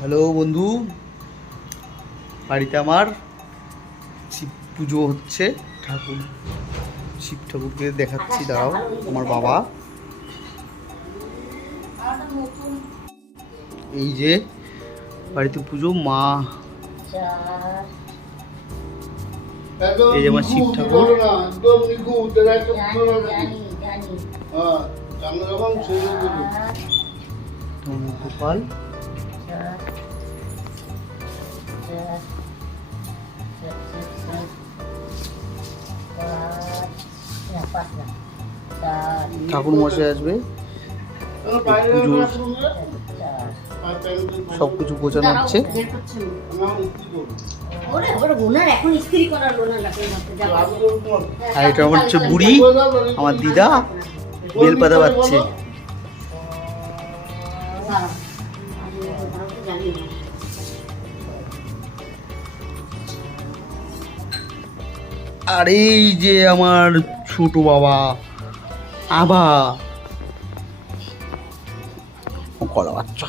Hello বন্ধু, বাড়িতে আমার শিব পুজো হচ্ছে। শিব ঠাকুরকে দেখাচ্ছি, দাঁড়াও। আমার বাবা, এই যে বাড়িতে পুজো, মা, এই যে আমার শিব ঠাকুর, গোপাল, ঠাকুর মশাই আসবে, পুজো সব কিছু গোছানো হচ্ছে। আর এটা আমার হচ্ছে বুড়ি, আমার দিদা বেলপাতা পাচ্ছে। আর এই যে আমার ছোট বাবা আবা, কলা বাচ্চা।